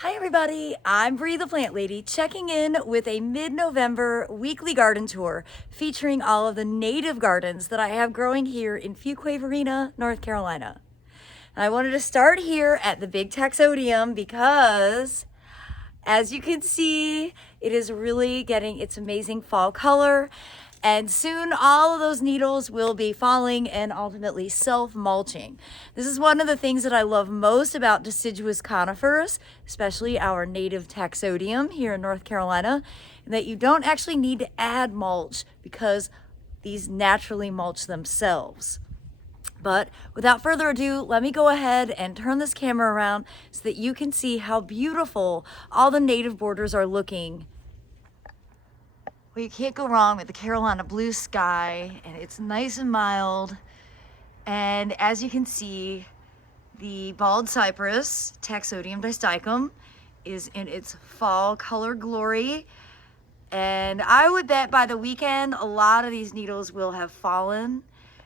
Hi everybody, I'm Bree the Plant Lady checking in with a mid-November weekly garden tour featuring all of the native gardens that I have growing here in Fuquay-Varina, North Carolina. And I wanted to start here at the Big Taxodium because, as you can see, it is really getting its amazing fall color, and soon all of those needles will be falling and ultimately self-mulching. This is one of the things that I love most about deciduous conifers, especially our native Taxodium here in North Carolina, and that you don't actually need to add mulch because these naturally mulch themselves. But without further ado, let me go ahead and turn this camera around so that you can see how beautiful all the native borders are looking. Well, you can't go wrong with the Carolina blue sky, and it's nice and mild. And as you can see, the bald cypress, Taxodium distichum, is in its fall color glory. And I would bet by the weekend, a lot of these needles will have fallen.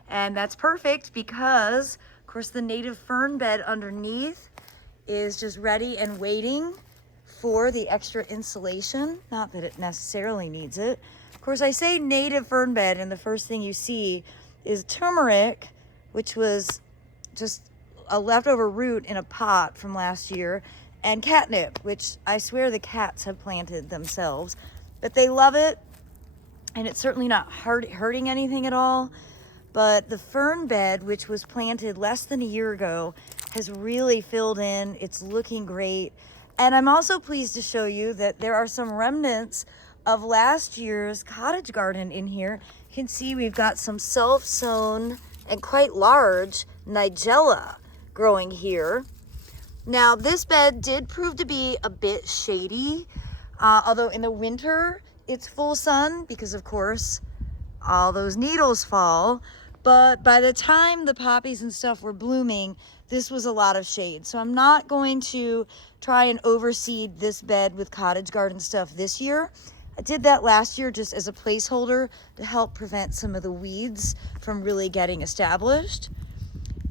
And that's perfect because, of course, the native fern bed underneath is just ready and waiting for the extra insulation. Not that it necessarily needs it. Of course, I say native fern bed, and the first thing you see is turmeric, which was just a leftover root in a pot from last year, and catnip, which I swear the cats have planted themselves, but they love it, and it's certainly not hurting anything at all. But the fern bed, which was planted less than a year ago, has really filled in. It's looking great. And I'm also pleased to show you that there are some remnants of last year's cottage garden in here. You can see we've got some self-sown and quite large nigella growing here. Now, this bed did prove to be a bit shady, although in the winter it's full sun because, of course, all those needles fall. But by the time the poppies and stuff were blooming, this was a lot of shade. So I'm not going to try and overseed this bed with cottage garden stuff this year. I did that last year just as a placeholder to help prevent some of the weeds from really getting established.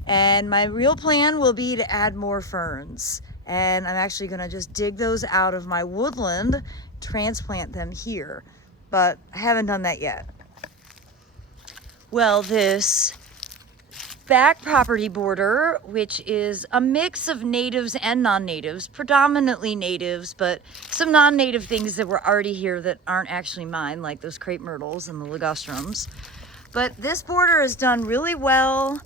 And my real plan will be to add more ferns. And I'm actually gonna just dig those out of my woodland, transplant them here. But I haven't done that yet. Well, this back property border, which is a mix of natives and non-natives, predominantly natives, but some non-native things that were already here that aren't actually mine, like those crepe myrtles and the ligustrums. But this border is done really well.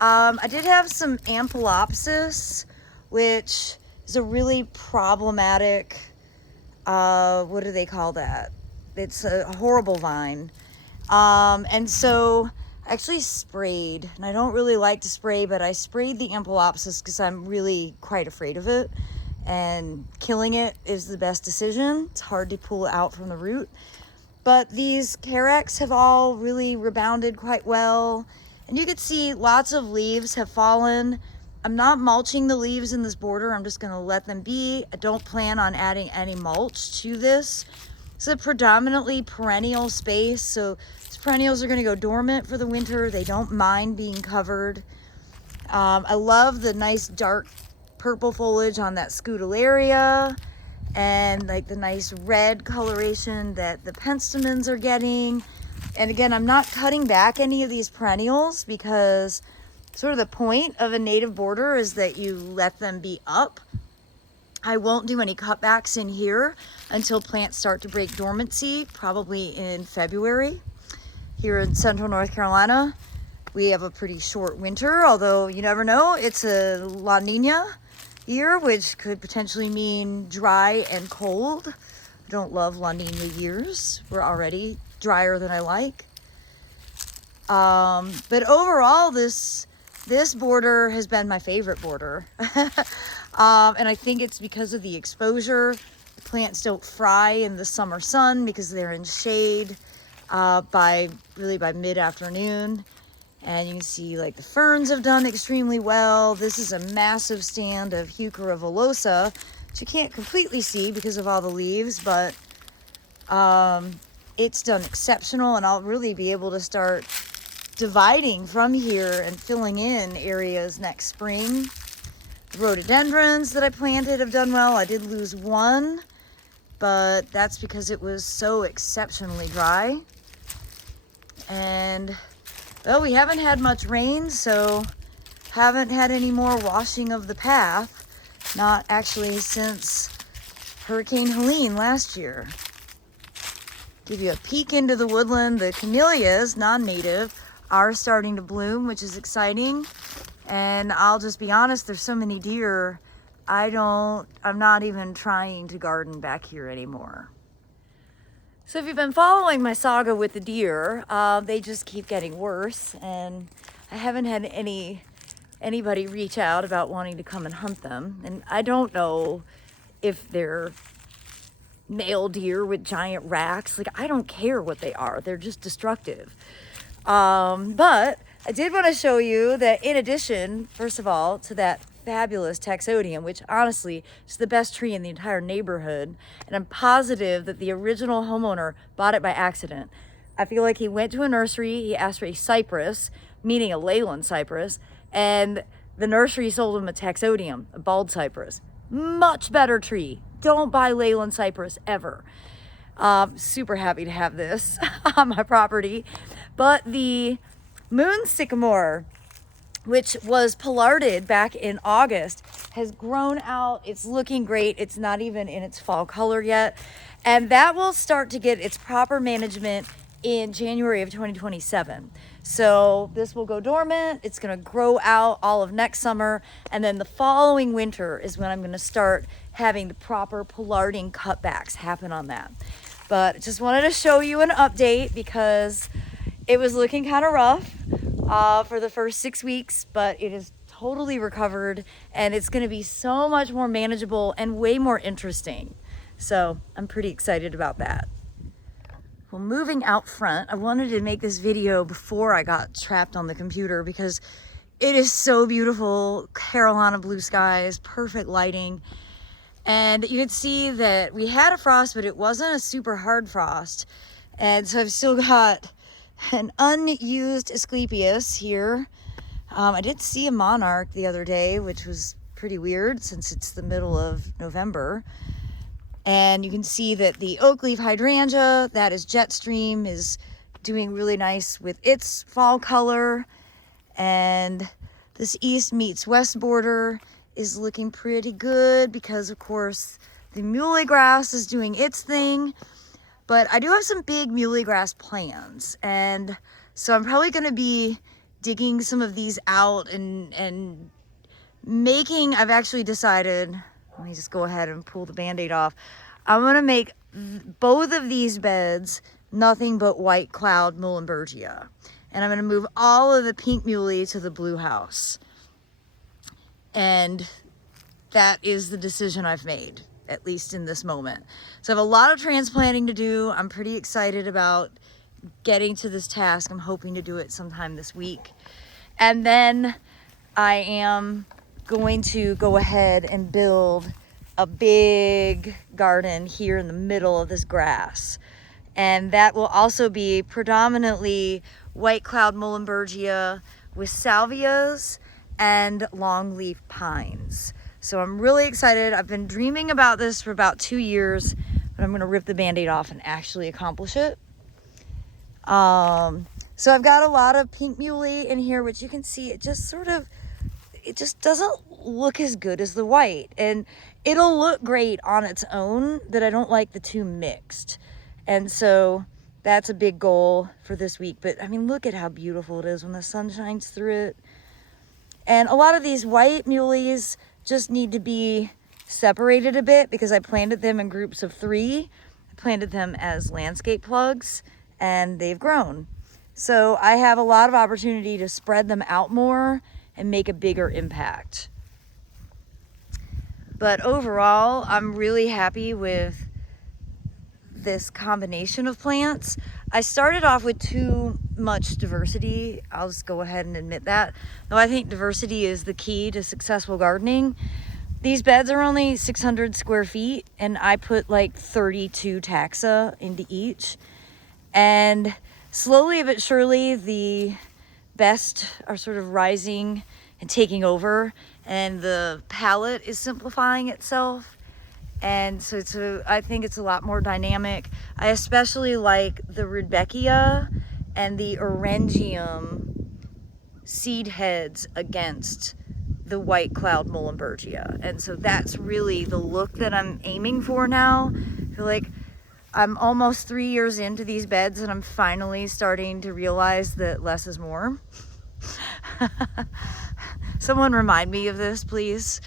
I did have some ampelopsis, which is a really problematic, what do they call that? It's a horrible vine. And so I actually sprayed, and I don't really like to spray, but I sprayed the ampelopsis because I'm really quite afraid of it, and killing it is the best decision. It's hard to pull it out from the root. But these carex have all really rebounded quite well, and you can see lots of leaves have fallen. I'm not mulching the leaves in this border. I'm just going to let them be. I don't plan on adding any mulch to this. It's a predominantly perennial space, so these perennials are going to go dormant for the winter. They don't mind being covered. I love the nice dark purple foliage on that Scutellaria, and like the nice red coloration that the penstemons are getting. And again, I'm not cutting back any of these perennials because sort of the point of a native border is that you let them be up. I won't do any cutbacks in here until plants start to break dormancy, probably in February. Here in central North Carolina, we have a pretty short winter, although you never know. It's a La Nina year, which could potentially mean dry and cold. I don't love La Nina years. We're already drier than I like. But overall, this border has been my favorite border. And I think it's because of the exposure. The plants don't fry in the summer sun because they're in shade by mid-afternoon. And you can see like the ferns have done extremely well. This is a massive stand of Heuchera villosa, which you can't completely see because of all the leaves, but it's done exceptional, and I'll really be able to start dividing from here and filling in areas next spring. The rhododendrons that I planted have done well. I did lose one, but that's because it was so exceptionally dry. And, well, we haven't had much rain, so haven't had any more washing of the path. Not actually since Hurricane Helene last year. Give you a peek into the woodland. The camellias, non-native, are starting to bloom, which is exciting. And I'll just be honest, there's so many deer, I'm not even trying to garden back here anymore. So if you've been following my saga with the deer, they just keep getting worse, and I haven't had anybody reach out about wanting to come and hunt them. And I don't know if they're male deer with giant racks. Like, I don't care what they are. They're just destructive. But I did want to show you that in addition, first of all, to that fabulous Taxodium, which honestly is the best tree in the entire neighborhood, and I'm positive that the original homeowner bought it by accident. I feel like he went to a nursery, he asked for a cypress, meaning a Leyland cypress, and the nursery sold him a Taxodium, a bald cypress. Much better tree. Don't buy Leyland cypress ever. Super happy to have this on my property. But the moon sycamore, which was pollarded back in August, has grown out. It's looking great. It's not even in its fall color yet. And that will start to get its proper management in January of 2027. So this will go dormant. It's going to grow out all of next summer. And then the following winter is when I'm going to start having the proper pollarding cutbacks happen on that. But just wanted to show you an update because it was looking kind of rough for the first 6 weeks, but it is totally recovered, and it's going to be so much more manageable and way more interesting. So I'm pretty excited about that. Well, moving out front, I wanted to make this video before I got trapped on the computer because it is so beautiful. Carolina blue skies, perfect lighting. And you could see that we had a frost, but it wasn't a super hard frost. And so I've still got an unused Asclepias here. I did see a monarch the other day, which was pretty weird since it's the middle of November. And you can see that the oak leaf hydrangea, that is Jetstream, is doing really nice with its fall color. And this east meets west border is looking pretty good because, of course, the muhly grass is doing its thing. But I do have some big muhly grass plans, and so I'm probably going to be digging some of these out and making, I've actually decided, let me just go ahead and pull the Band-Aid off. I'm going to make both of these beds nothing but white cloud Muhlenbergia. And I'm going to move all of the pink muhly to the blue house. And that is the decision I've made, at least in this moment. So I have a lot of transplanting to do. I'm pretty excited about getting to this task. I'm hoping to do it sometime this week. And then I am going to go ahead and build a big garden here in the middle of this grass. And that will also be predominantly white cloud Muhlenbergia with salvias and longleaf pines. So I'm really excited. I've been dreaming about this for about 2 years, but I'm gonna rip the Band-Aid off and actually accomplish it. So I've got a lot of pink muhly in here, which you can see it just doesn't look as good as the white. And it'll look great on its own, that I don't like the two mixed. And so that's a big goal for this week. But I mean, look at how beautiful it is when the sun shines through it. And a lot of these white muhleys just need to be separated a bit because I planted them in groups of 3. I planted them as landscape plugs and they've grown. So I have a lot of opportunity to spread them out more and make a bigger impact. But overall, I'm really happy with this combination of plants. I started off with too much diversity. I'll just go ahead and admit that. Though I think diversity is the key to successful gardening. These beds are only 600 square feet and I put like 32 taxa into each. And slowly but surely the best are sort of rising and taking over. and the palette is simplifying itself. And so I think it's a lot more dynamic. I especially like the Rudbeckia and the Orangium seed heads against the White Cloud Muhlenbergia. And so that's really the look that I'm aiming for now. I feel like I'm almost 3 years into these beds and I'm finally starting to realize that less is more. Someone remind me of this, please,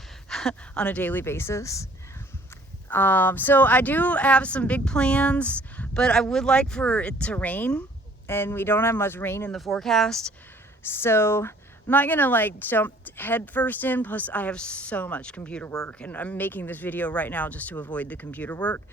on a daily basis. So I do have some big plans, but I would like for it to rain, and we don't have much rain in the forecast. So I'm not gonna like jump head first in, plus I have so much computer work, and I'm making this video right now just to avoid the computer work.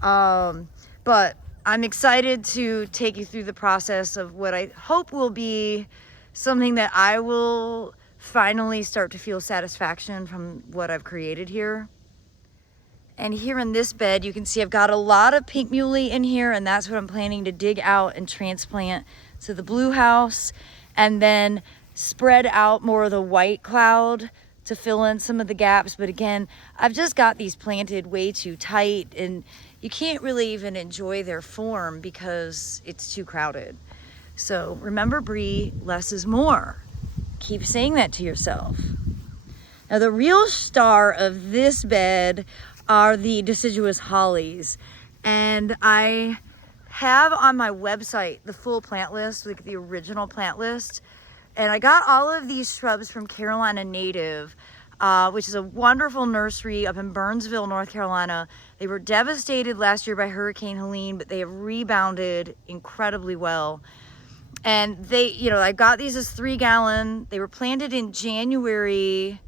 But I'm excited to take you through the process of what I hope will be something that I will finally start to feel satisfaction from what I've created here. And here in this bed, you can see I've got a lot of pink muley in here, and that's what I'm planning to dig out and transplant to the blue house, and then spread out more of the White Cloud to fill in some of the gaps. But again, I've just got these planted way too tight, and you can't really even enjoy their form because it's too crowded. So remember, Bree, less is more. Keep saying that to yourself. Now the real star of this bed are the deciduous hollies, and I have on my website the full plant list, like the original plant list, and I got all of these shrubs from Carolina Native, which is a wonderful nursery up in Burnsville, North Carolina. They were devastated last year by Hurricane Helene, but they have rebounded incredibly well. And they, you know, I got these as 3-gallon. They were planted in January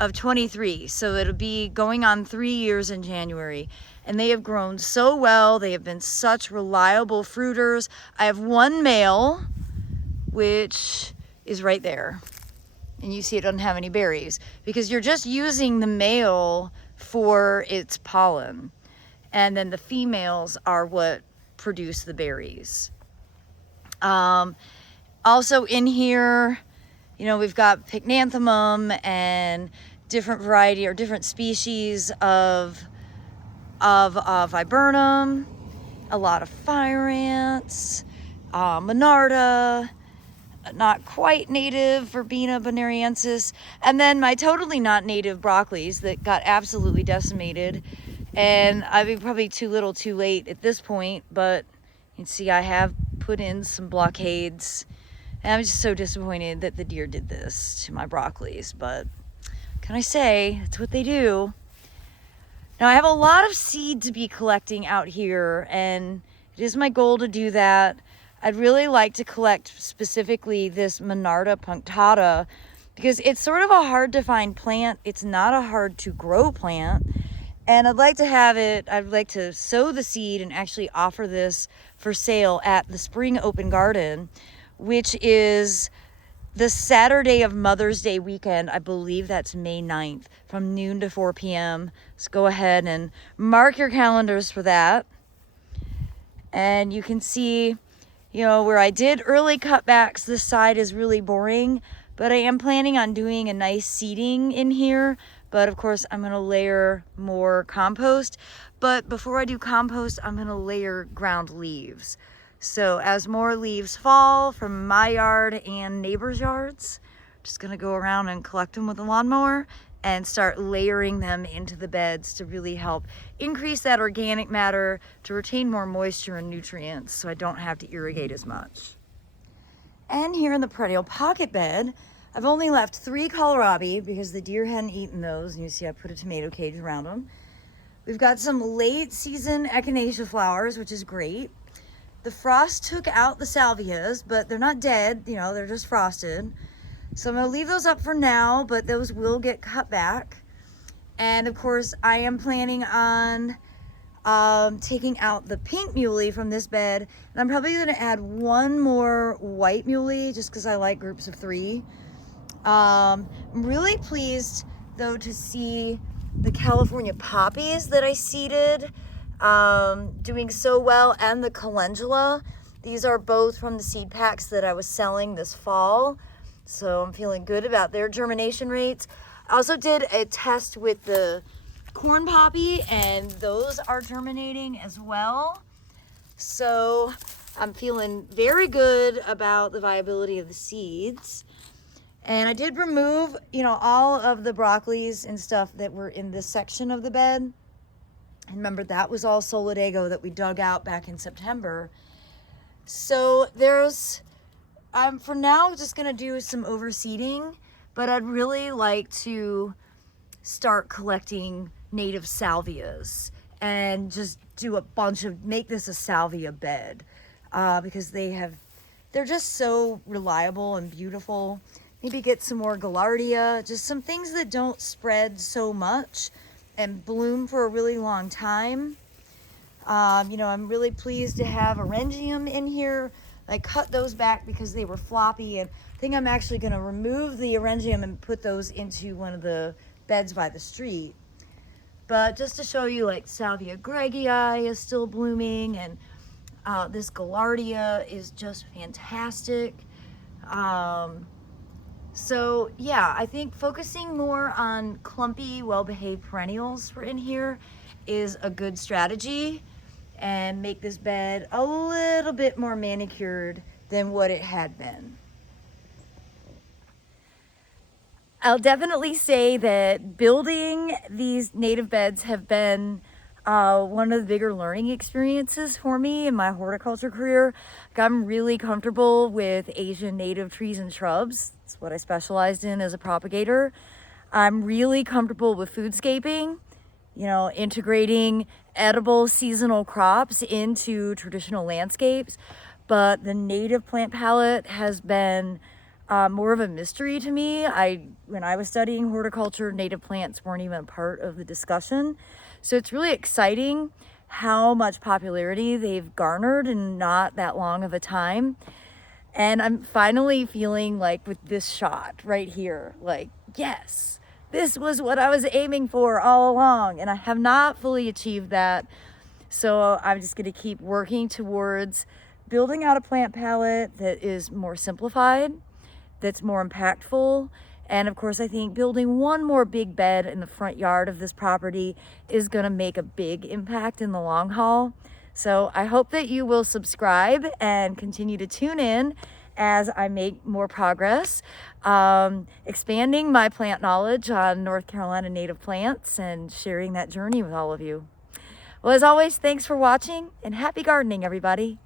of 23, so it'll be going on 3 years in January, and they have grown so well. They have been such reliable fruiters. I have one male, which is right there, and you see it doesn't have any berries because you're just using the male for its pollen, and then the females are what produce the berries. Also in here, you know, we've got pycnanthemum and different variety or different species of viburnum, a lot of fire ants, monarda, not quite native Verbena bonariensis, and then my totally not native broccolis that got absolutely decimated. And I'd be probably too little too late at this point, but you can see I have put in some blockades. And I'm just so disappointed that the deer did this to my broccolis, but can I say, that's what they do. Now I have a lot of seed to be collecting out here, and it is my goal to do that. I'd really like to collect specifically this Monarda punctata because it's sort of a hard to find plant. It's not a hard to grow plant. And I'd like to sow the seed and actually offer this for sale at the Spring Open Garden, which is the Saturday of Mother's Day weekend. I believe that's May 9th from noon to 4 p.m. So go ahead and mark your calendars for that. And you can see, you know, where I did early cutbacks, this side is really boring, but I am planning on doing a nice seeding in here. But of course, I'm gonna layer more compost. But before I do compost, I'm gonna layer ground leaves. So as more leaves fall from my yard and neighbors' yards, I'm just gonna go around and collect them with a lawnmower and start layering them into the beds to really help increase that organic matter, to retain more moisture and nutrients so I don't have to irrigate as much. And here in the perennial pocket bed, I've only left 3 kohlrabi because the deer hadn't eaten those, and you see I put a tomato cage around them. We've got some late season echinacea flowers, which is great. The frost took out the salvias, but they're not dead, you know, they're just frosted. So I'm gonna leave those up for now, but those will get cut back. And of course, I am planning on taking out the pink muley from this bed, and I'm probably gonna add one more white muley just because I like groups of 3. I'm really pleased though to see the California poppies that I seeded doing so well, and the calendula. These are both from the seed packs that I was selling this fall, so I'm feeling good about their germination rates. I also did a test with the corn poppy, and those are germinating as well. So I'm feeling very good about the viability of the seeds. And I did remove, all of the broccolis and stuff that were in this section of the bed. And remember, that was all Solidago that we dug out back in September. So I'm for now just gonna do some overseeding, but I'd really like to start collecting native salvias and just do make this a salvia bed, because they're just so reliable and beautiful. Maybe get some more gaillardia, just some things that don't spread so much and bloom for a really long time. I'm really pleased to have Orangium in here. I cut those back because they were floppy, and I think I'm actually going to remove the Orangium and put those into one of the beds by the street. But just to show you, like, Salvia gregii is still blooming, and this gaillardia is just fantastic. So yeah, I think focusing more on clumpy, well-behaved perennials for in here is a good strategy, and make this bed a little bit more manicured than what it had been. I'll definitely say that building these native beds have been one of the bigger learning experiences for me in my horticulture career. I'm really comfortable with Asian native trees and shrubs. It's what I specialized in as a propagator. I'm really comfortable with foodscaping, integrating edible seasonal crops into traditional landscapes. But the native plant palette has been more of a mystery to me. When I was studying horticulture, native plants weren't even a part of the discussion. So it's really exciting how much popularity they've garnered in not that long of a time. And I'm finally feeling like with this shot right here, like, yes, this was what I was aiming for all along. And I have not fully achieved that. So I'm just going to keep working towards building out a plant palette that is more simplified, that's more impactful. And of course, I think building one more big bed in the front yard of this property is going to make a big impact in the long haul. So I hope that you will subscribe and continue to tune in as I make more progress, expanding my plant knowledge on North Carolina native plants and sharing that journey with all of you. Well, as always, thanks for watching, and happy gardening, everybody.